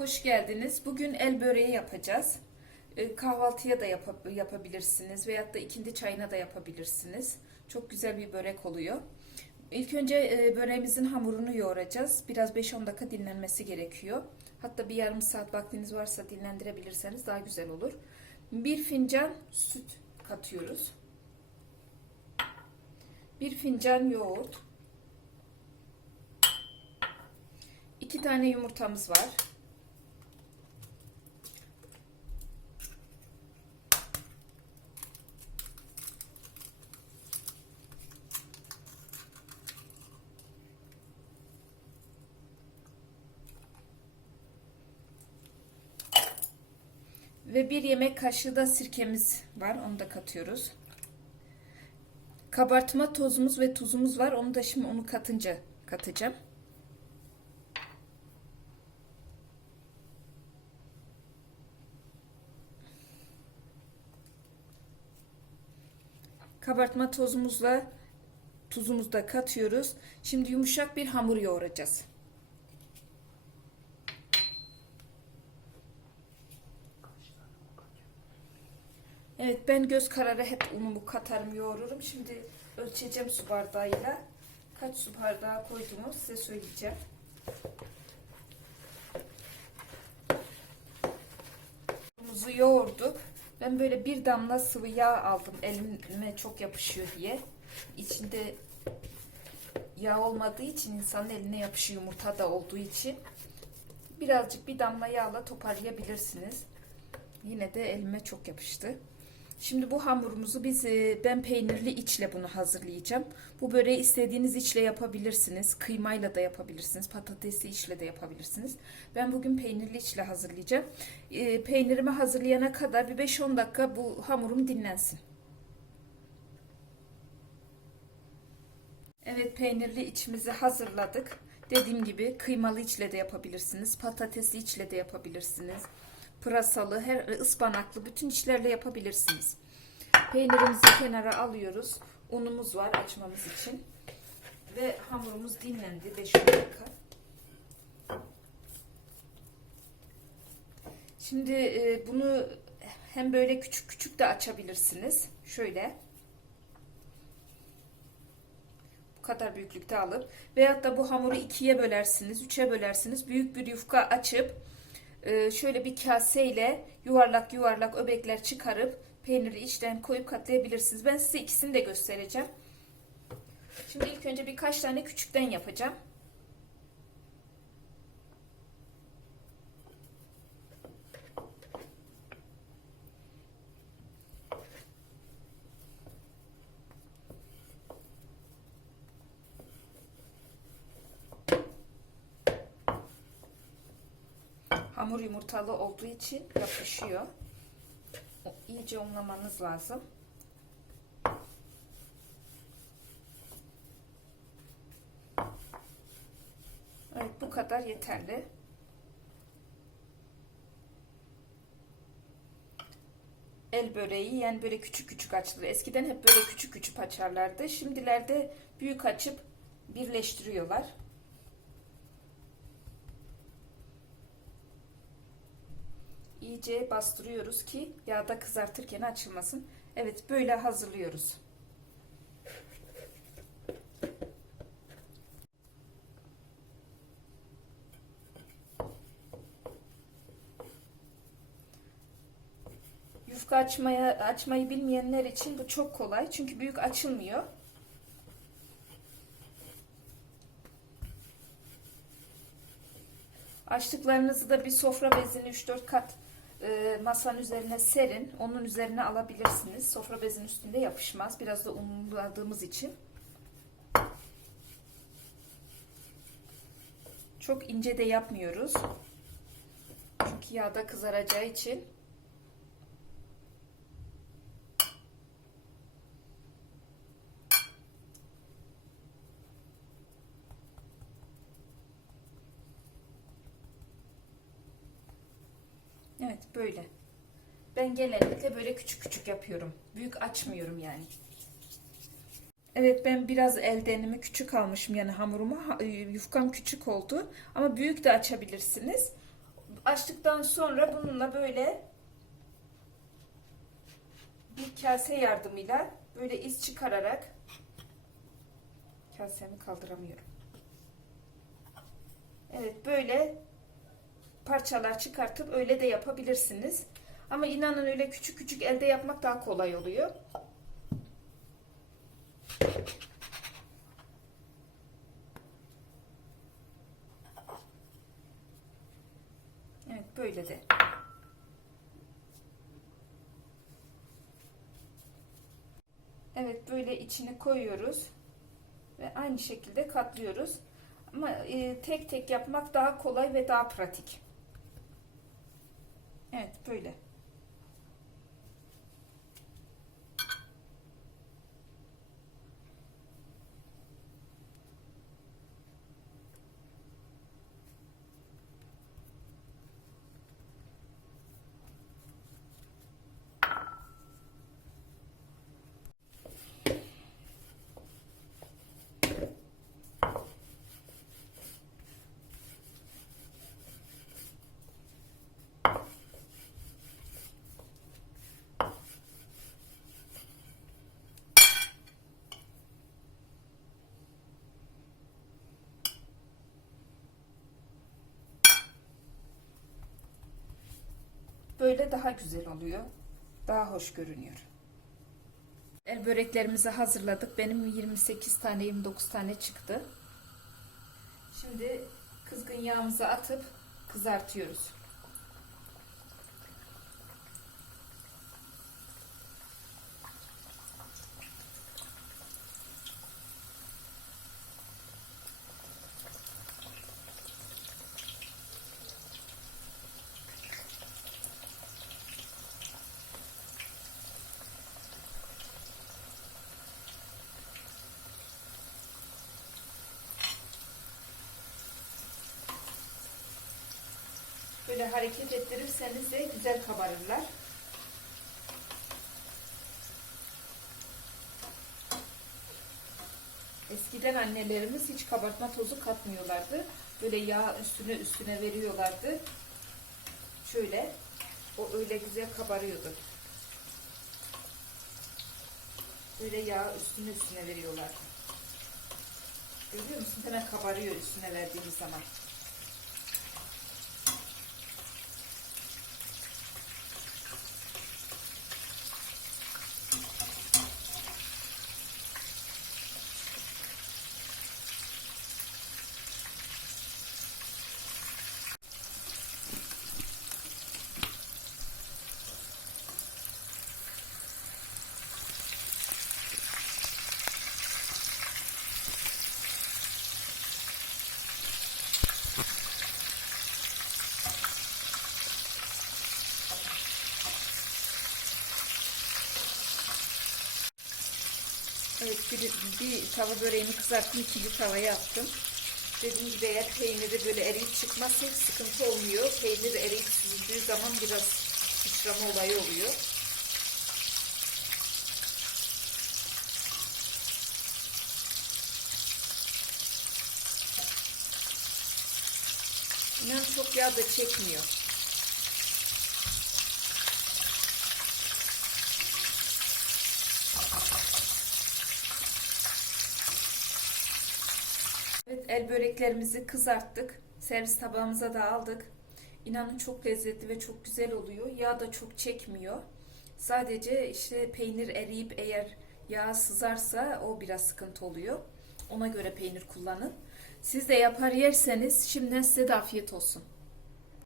Hoş geldiniz. Bugün el böreği yapacağız. Ee, Kahvaltıya da yapa- yapabilirsiniz veyahut da ikindi çayına da yapabilirsiniz. Çok güzel bir börek oluyor. İlk önce e, böreğimizin hamurunu yoğuracağız. Biraz 5-10 dakika dinlenmesi gerekiyor. Hatta bir yarım saat vaktiniz varsa dinlendirebilirseniz daha güzel olur. Bir fincan süt katıyoruz. Bir fincan yoğurt. İki tane yumurtamız var. Ve bir yemek kaşığı da sirkemiz var. Onu da katıyoruz. Kabartma tozumuz ve tuzumuz var. Onu da şimdi onu katınca katacağım. Kabartma tozumuzla tuzumuzu da katıyoruz. Şimdi yumuşak bir hamur yoğuracağız. Evet ben göz kararı hep unumu katarım yoğururum. Şimdi ölçeceğim su bardağıyla. Kaç su bardağı koyduğumu size söyleyeceğim. Unumuzu yoğurduk. Ben böyle bir damla sıvı yağ aldım. Elime çok yapışıyor diye. İçinde yağ olmadığı için insanın eline yapışıyor yumurta da olduğu için. Birazcık bir damla yağla toparlayabilirsiniz. Yine de elime çok yapıştı. Şimdi bu hamurumuzu biz e, ben peynirli içle bunu hazırlayacağım. Bu böreği istediğiniz içle yapabilirsiniz. Kıymayla da yapabilirsiniz. Patatesli içle de yapabilirsiniz. Ben bugün peynirli içle hazırlayacağım. E, Peynirimi hazırlayana kadar bir 5-10 dakika bu hamurum dinlensin. Evet peynirli içimizi hazırladık. Dediğim gibi kıymalı içle de yapabilirsiniz. Patatesli içle de yapabilirsiniz. Pırasalı, her ıspanaklı bütün içlerle yapabilirsiniz. Peynirimizi kenara alıyoruz. Unumuz var açmamız için. Ve hamurumuz dinlendi 5 dakika. Şimdi e, bunu hem böyle küçük küçük de açabilirsiniz. Şöyle. Bu kadar büyüklükte alıp veyahut da bu hamuru ikiye bölersiniz, üçe bölersiniz. Büyük bir yufka açıp e, şöyle bir kaseyle yuvarlak yuvarlak öbekler çıkarıp peyniri içten koyup katlayabilirsiniz. Ben size ikisini de göstereceğim. Şimdi ilk önce birkaç tane küçükten yapacağım. Hamur yumurtalı olduğu için yapışıyor. İyice unlamanız lazım. Evet bu kadar yeterli. El böreği yani böyle küçük küçük açılır. Eskiden hep böyle küçük küçük açarlardı. Şimdilerde büyük açıp birleştiriyorlar. İyice bastırıyoruz ki yağda kızartırken açılmasın. Evet böyle hazırlıyoruz. Yufka açmaya açmayı bilmeyenler için bu çok kolay. Çünkü büyük açılmıyor. Açtıklarınızı da bir sofra bezini 3-4 kat e, masanın üzerine serin. Onun üzerine alabilirsiniz. Sofra bezinin üstünde yapışmaz. Biraz da unladığımız için. Çok ince de yapmıyoruz. Çünkü yağda kızaracağı için. Evet böyle. Ben genellikle böyle küçük küçük yapıyorum. Büyük açmıyorum yani. Evet ben biraz eldenimi küçük almışım yani hamurumu. Ha- e, Yufkam küçük oldu. Ama büyük de açabilirsiniz. açtıktan sonra bununla böyle bir kase yardımıyla böyle iz çıkararak kasemi kaldıramıyorum. Evet böyle parçalar çıkartıp öyle de yapabilirsiniz. Ama inanın öyle küçük küçük elde yapmak daha kolay oluyor. Evet böyle de. Evet böyle içine koyuyoruz ve aynı şekilde katlıyoruz. Ama e, tek tek yapmak daha kolay ve daha pratik. Evet böyle. Böyle daha güzel oluyor. Daha hoş görünüyor. El böreklerimizi hazırladık. Benim 28 tane 29 tane çıktı. Şimdi kızgın yağımızı atıp kızartıyoruz. Böyle hareket ettirirseniz de güzel kabarırlar. Eskiden annelerimiz hiç kabartma tozu katmıyorlardı. Böyle yağ üstüne üstüne veriyorlardı. Şöyle. O öyle güzel kabarıyordu. Böyle yağ üstüne üstüne veriyorlardı. Görüyor musun? Hemen kabarıyor üstüne verdiğimiz zaman. Evet bir, bir tava böreğimi kızarttım ikinci tavaya attım. Dediğim gibi eğer peyniri böyle eriyip çıkmazsa hiç sıkıntı olmuyor. Peynir eriyip süzüldüğü zaman biraz sıçrama olayı oluyor. İnan çok yağ da çekmiyor. Evet el böreklerimizi kızarttık. Servis tabağımıza da aldık. İnanın çok lezzetli ve çok güzel oluyor. Yağ da çok çekmiyor. Sadece işte peynir eriyip eğer yağ sızarsa o biraz sıkıntı oluyor. Ona göre peynir kullanın. Siz de yapar yerseniz şimdiden size de afiyet olsun.